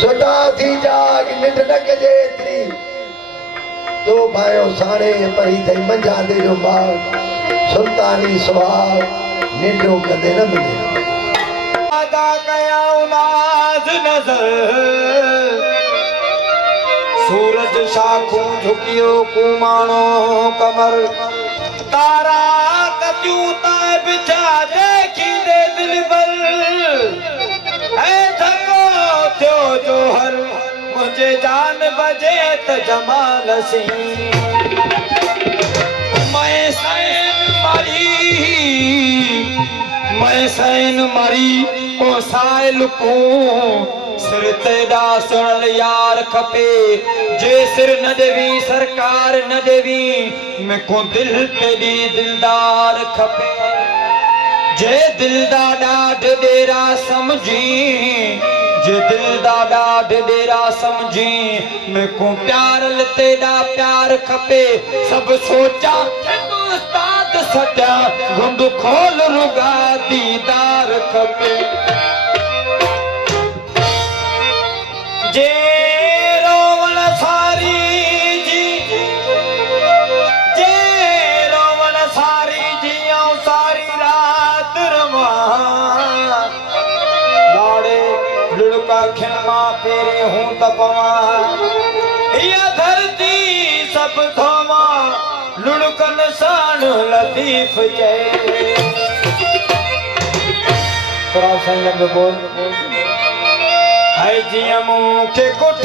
सुता थी जाग निंड न कजे एतरी तो भायो साणे परी थई मंझा दे जो बाग सुल्तानी सुहाग निंडो कदे न मिले आदा कया नाज नजर सूरज शाखों झुकियो कुमाणो कमर तारा कतियूं ताए बिछा देखी दे दिल पर ऐ थको थियो जो हर मुझे जान बजे त जमाल सी मैं सैन मारी ओ साइल को सिर तेरा सुनल यार खपे जे सिर न देवी सरकार न देवी मैं को दिल तेरी दिलदार खपे जे दिल दा डाढ डेरा समझी जे दिल दा डाढ डेरा समझी मैं को प्यार तेरा प्यार खपे सब सोचा उस्ताद सटा गुंड खोल रुगा दीदार खपे जे रोवण सारी जी जे रोवण सारी जी आऊं सारी रात रवा लाड़े लुड़का खिलमा पेरे हूं त पवा या धरती सब धोवा लुड़कन साण लतीफ जय थोड़ा संयम में बोल है जिया मुंह के कुठ